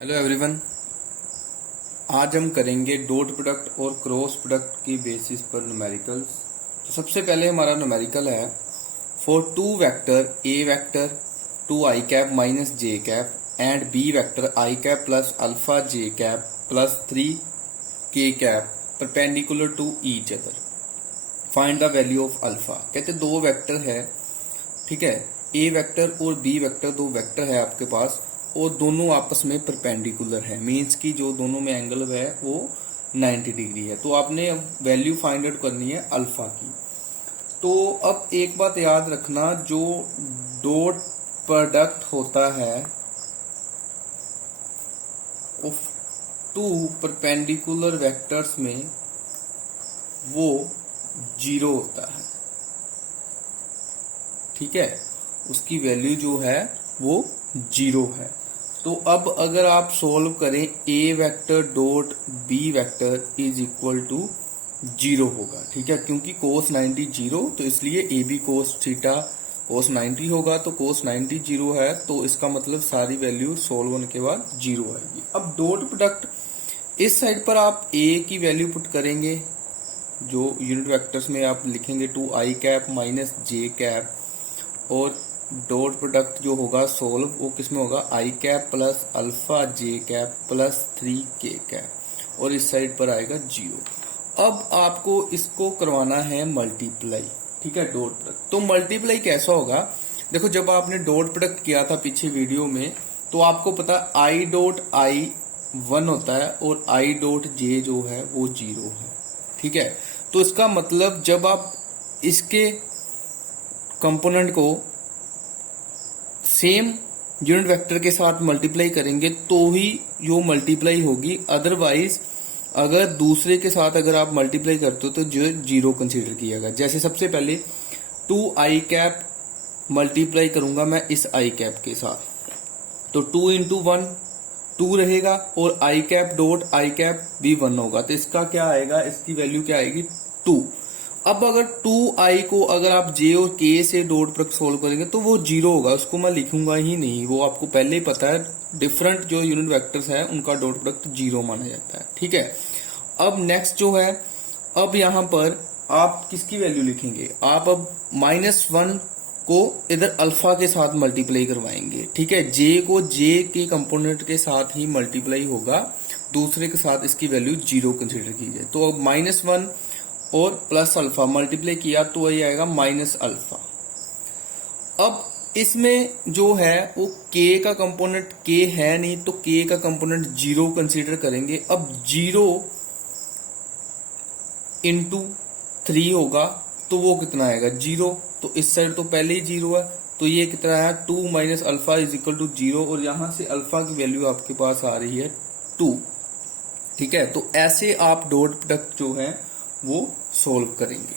Hello everyone. आज हम करेंगे डॉट प्रोडक्ट और क्रॉस प्रोडक्ट की बेसिस पर न्यूमेरिकल्स। तो सबसे पहले हमारा न्यूमेरिकल है for two vector A vector 2 i cap minus J cap and B vector i cap plus alpha J cap plus 3k cap perpendicular to each other, find the value of alpha. कहते दो vector है, ठीक है, A vector और B vector, दो vector है आपके पास और दोनों आपस में परपेंडिकुलर है, मींस की जो दोनों में एंगल है वो 90 डिग्री है। तो आपने वैल्यू फाइंड आउट करनी है अल्फा की। तो अब एक बात याद रखना, जो डॉट प्रोडक्ट होता है ऑफ टू परपेंडिकुलर वेक्टर्स में वो 0 होता है, ठीक है, उसकी वैल्यू जो है वो 0 है। तो अब अगर आप सॉल्व करें A vector dot B vector is equal to 0 होगा, ठीक है, क्योंकि कोस 90 0, तो इसलिए A B cos theta cos 90 होगा, तो कोस 90 0 है, तो इसका मतलब सारी वैल्यू सॉल्व होने के बाद 0 आएगी। अब डॉट प्रोडक्ट इस साइड पर आप ए की वैल्यू पुट करेंगे, जो यूनिट वेक्टर्स में आप लिखेंगे 2i cap minus J cap, और डॉट प्रोडक्ट जो होगा सोल्व वो किसमें होगा i cap plus alpha J cap plus 3k cap, और इस साइड पर आएगा 0। अब आपको इसको करवाना है मल्टीप्लाई, ठीक है, डॉट प्रोडक्ट। तो मल्टीप्लाई कैसा होगा, देखो जब आपने डॉट प्रोडक्ट किया था पीछे वीडियो में, तो आपको पता i डॉट i 1 होता है और i डॉट j जो है वो 0 है, ठीक है। तो इसका मतलब जब आप इसके कंपोनेंट को सेम यूनिट वेक्टर के साथ मल्टीप्लाई करेंगे तो ही जो मल्टीप्लाई होगी, अदरवाइज अगर दूसरे के साथ अगर आप मल्टीप्लाई करते हो तो जो 0 कंसीडर किया जाएगा। जैसे सबसे पहले 2i कैप मल्टीप्लाई करूंगा मैं इस i कैप के साथ, तो 2 इंटू 1 2 रहेगा और i cap dot i cap भी 1 होगा, तो इसका क्या आएगा, इसकी वैल्यू क्या आएगी 2। अब अगर 2i को अगर आप j और k से डॉट प्रोडक्ट सोल्व करेंगे तो वो 0 होगा, उसको मैं लिखूंगा ही नहीं, वो आपको पहले ही पता है, डिफरेंट जो यूनिट वेक्टर्स है उनका डॉट प्रोडक्ट 0 माना जाता है, ठीक है। अब नेक्स्ट जो है, अब यहां पर आप किसकी वैल्यू लिखेंगे, आप अब -1 को इधर अल्फा के साथ मल्टीप्लाई करवाएंगे, ठीक है, जे को जे के कंपोनेंट के साथ ही मल्टीप्लाई होगा, दूसरे के साथ इसकी वैल्यू 0 कंसिडर की जाए। तो अब -1 और प्लस अल्फा मल्टीप्लाई किया तो वही आएगा माइनस अल्फा। अब इसमें जो है वो k का कंपोनेंट k है नहीं, तो k का कंपोनेंट 0 कंसीडर करेंगे। अब 0 इंटू 3 होगा तो वो कितना आएगा 0, तो इस साइड तो पहले ही 0 है, तो ये कितना है 2 minus alpha is equal to 0, और यहां से अल्फा की वैल्यू आपके पास आ रही है 2, ठीक है। तो ऐसे आप डॉट प्रोडक्ट जो है वो सोल्व करेंगे।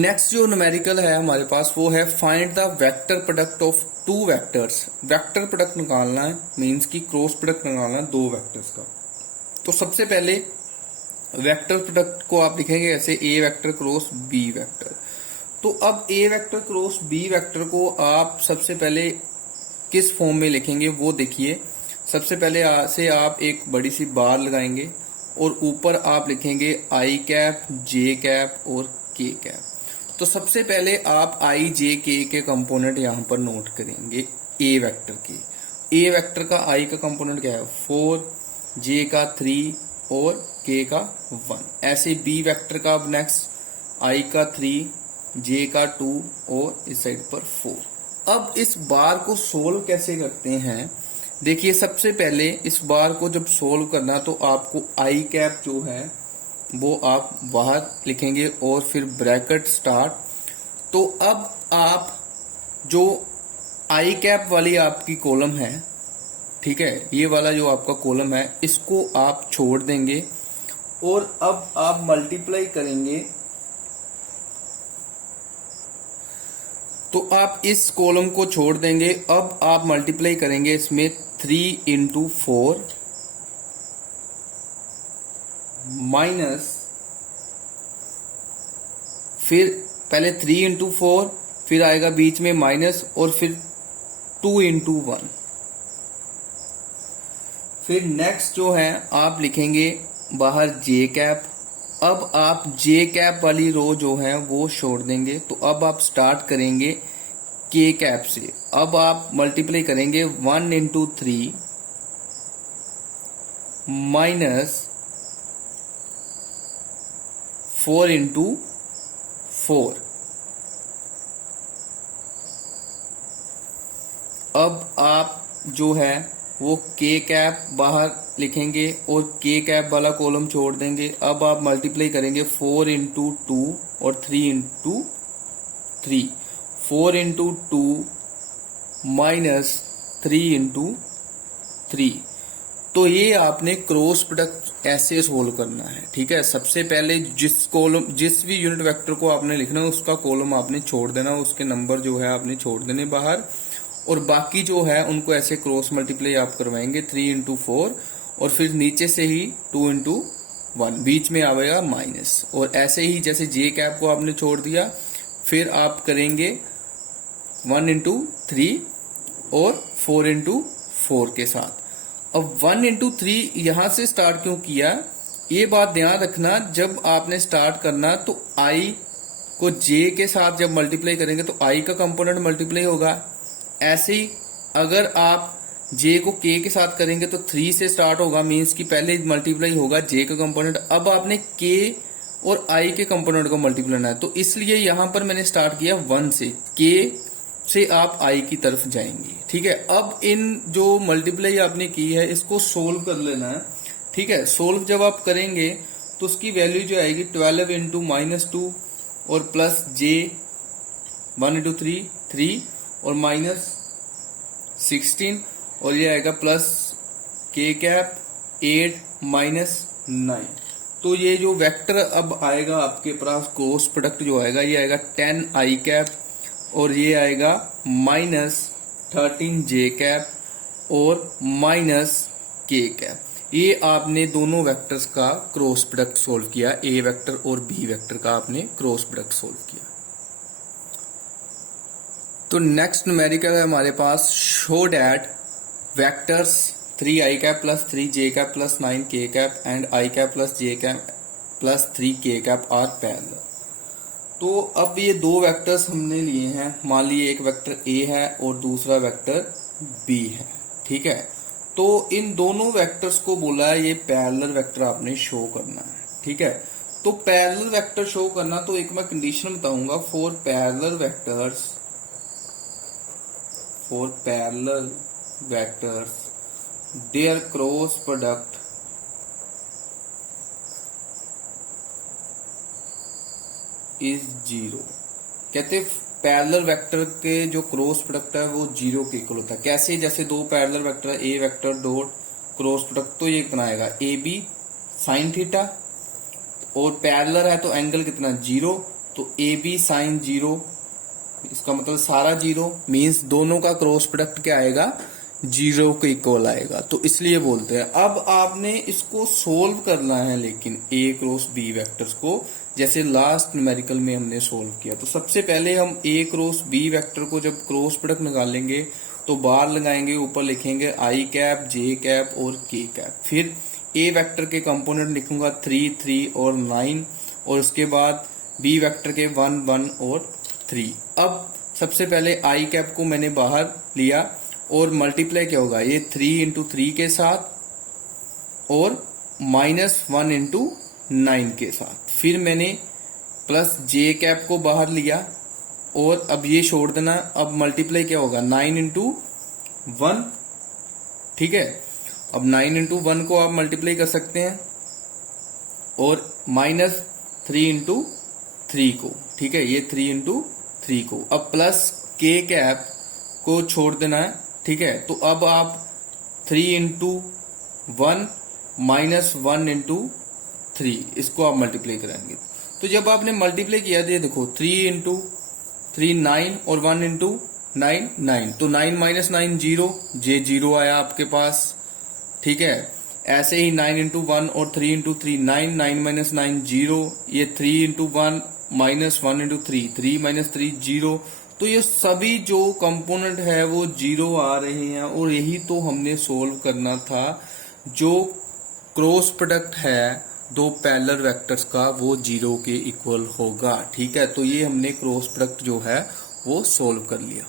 नेक्स्ट जो न्यूमेरिकल है हमारे पास वो है find the vector product of two vectors. Vector product निकालना है, मींस की क्रॉस प्रोडक्ट निकालना है दो वेक्टर्स का। तो सबसे पहले वेक्टर प्रोडक्ट को आप लिखेंगे ऐसे ए वेक्टर क्रॉस बी वेक्टर। तो अब ए वेक्टर क्रॉस बी वेक्टर को आप सबसे पहले किस फॉर्म में लिखेंगे वो देखिए। सबसे पहले से आप एक बड़ी सी बार लगाएंगे और ऊपर आप लिखेंगे i कैप जे कैप और k कैप। तो सबसे पहले आप i j k के कंपोनेंट यहां पर नोट करेंगे a वेक्टर के। a वेक्टर का i का कंपोनेंट क्या है 4, j का 3 और k का 1। ऐसे b वेक्टर का अब नेक्स्ट i का 3, j का 2 और इस साइड पर 4। अब इस बार को सोल्व कैसे करते हैं, देखिए सबसे पहले इस बार को जब सोल्व करना तो आपको i कैप जो है वो आप बाहर लिखेंगे और फिर ब्रैकेट स्टार्ट। तो अब आप जो i कैप वाली आपकी कॉलम है, ठीक है, ये वाला जो आपका कॉलम है इसको आप छोड़ देंगे और अब आप मल्टीप्लाई करेंगे। तो आप इस कॉलम को छोड़ देंगे, अब आप मल्टीप्लाई करेंगे इसमें 3 इंटू 4 माइनस, फिर पहले 3 इंटू 4, फिर आएगा बीच में माइनस और फिर 2 इंटू 1, फिर नेक्स्ट जो है आप लिखेंगे बाहर जे कैप। अब आप जे कैप वाली रो जो है वो छोड़ देंगे, तो अब आप स्टार्ट करेंगे के कैप से। अब आप मल्टीप्लाई करेंगे 1 इंटू 3 माइनस 4 इंटू 4। अब आप जो है वो के कैप बाहर लिखेंगे और के कैप वाला कॉलम छोड़ देंगे। अब आप मल्टीप्लाई करेंगे 4 इंटू 2 और 3 इंटू 3। 4 into 2 minus 3 into 3। तो ये आपने क्रॉस प्रोडक्ट ऐसे सोल्व करना है, ठीक है। सबसे पहले जिस भी यूनिट वेक्टर को आपने लिखना है उसका कॉलम आपने छोड़ देना, उसके नंबर जो है आपने छोड़ देने बाहर, और बाकी जो है उनको ऐसे क्रॉस मल्टीप्लाई आप करवाएंगे 3 इंटू 4, और फिर नीचे से ही 2 इंटू 1, बीच में आएगा माइनस। और ऐसे ही जैसे जे कैप को आपने छोड़ दिया, फिर आप करेंगे 1 इंटू 3 और 4 इंटू 4 के साथ। अब 1 इंटू 3 यहां से स्टार्ट क्यों किया, ये बात ध्यान रखना। जब आपने स्टार्ट करना तो i को j के साथ जब मल्टीप्लाई करेंगे तो i का कंपोनेंट मल्टीप्लाई होगा। ऐसे ही अगर आप j को k के साथ करेंगे तो 3 से स्टार्ट होगा, मींस कि पहले मल्टीप्लाई होगा j का कंपोनेंट। अब आपने k और i के कंपोनेंट को मल्टीप्लाई करना है, तो इसलिए यहां पर मैंने स्टार्ट किया 1 से, k से आप i की तरफ जाएंगे, ठीक है। अब इन जो मल्टीप्लाई आपने की है इसको सोल्व कर लेना है, ठीक है। सोल्व जब आप करेंगे तो उसकी वैल्यू जो आएगी 12 इंटू -2 और प्लस j 1 इंटू 3 और माइनस 16, और ये आएगा प्लस k कैप 8 माइनस 9। तो ये जो वेक्टर अब आएगा आपके पास क्रॉस प्रोडक्ट जो आएगा ये आएगा 10 i कैप, और ये आएगा माइनस 13 जे कैप और माइनस के कैप। ये आपने दोनों वेक्टर्स का क्रॉस प्रोडक्ट सोल्व किया, ए वेक्टर और बी वेक्टर का आपने क्रॉस प्रोडक्ट सोल्व किया। तो नेक्स्ट न्यूमेरिकल है हमारे पास, show that vectors 3i cap plus 3j cap plus 9k cap and i cap plus j cap plus 3k cap are parallel. तो अब ये दो वेक्टर्स हमने लिए हैं, मान लीजिए एक वेक्टर A है और दूसरा वेक्टर B है, ठीक है। तो इन दोनों वेक्टर्स को बोला है ये पैरेलल वेक्टर आपने शो करना है, ठीक है। तो पैरेलल वेक्टर शो करना, तो एक मैं कंडीशन बताऊंगा for parallel vectors their cross product is 0। कहते पैरेलल वेक्टर के जो क्रॉस प्रोडक्ट है वो 0 के इक्वल होता है। कैसे, जैसे दो पैरेलल वेक्टर है, A vector dot cross product, तो ये कितना आएगा ए बी साइन थीटा, और पैरेलल है तो एंगल कितना 0, तो ए बी साइन 0, इसका मतलब सारा 0, मींस दोनों का क्रॉस प्रोडक्ट क्या आएगा 0 के इक्वल आएगा, तो इसलिए बोलते हैं। अब आपने इसको सोल्व करना है, लेकिन a क्रॉस b वेक्टर्स को जैसे लास्ट न्यूमेरिकल में हमने सोल्व किया। तो सबसे पहले हम a क्रॉस b वेक्टर को जब क्रॉस प्रोडक्ट निकालेंगे तो बार लगाएंगे, ऊपर लिखेंगे i कैप j कैप और k कैप। फिर a वेक्टर के कंपोनेंट लिखूंगा 3 3 और 9, और उसके बाद b वेक्टर के 1 1 और 3। अब सबसे पहले i कैप को मैंने बाहर लिया और मल्टीप्लाई क्या होगा, ये 3 इंटू 3 के साथ और माइनस 1 इंटू 9 के साथ। फिर मैंने प्लस जे कैप को बाहर लिया और अब ये छोड़ देना। अब मल्टीप्लाई क्या होगा 9 इंटू 1, ठीक है। अब 9 इंटू 1 को आप मल्टीप्लाई कर सकते हैं, और माइनस 3 इंटू 3 को, ठीक है, ये 3 इंटू 3 को। अब प्लस के कैप को छोड़ देना है, ठीक है। तो अब आप 3 इंटू 1 माइनस 1 इंटू 3, इसको आप मल्टीप्लाई कराएंगे। तो जब आपने मल्टीप्लाई किया ये देखो 3 इंटू 3 9 और 1 इंटू 9 9, तो 9 माइनस 9 0, जे 0 आया आपके पास, ठीक है। ऐसे ही 9 इंटू 1 और 3 इंटू 3 9, 9 माइनस 9 0, ये 3 इंटू 1 माइनस 1 इंटू 3 3 माइनस 3 0। तो ये सभी जो कंपोनेंट है वो 0 आ रहे हैं, और यही तो हमने सोल्व करना था जो क्रॉस प्रोडक्ट है दो पैरेलल वेक्टर्स का वो 0 के इक्वल होगा। ठीक है, तो ये हमने क्रॉस प्रोडक्ट जो है वो सोल्व कर लिया।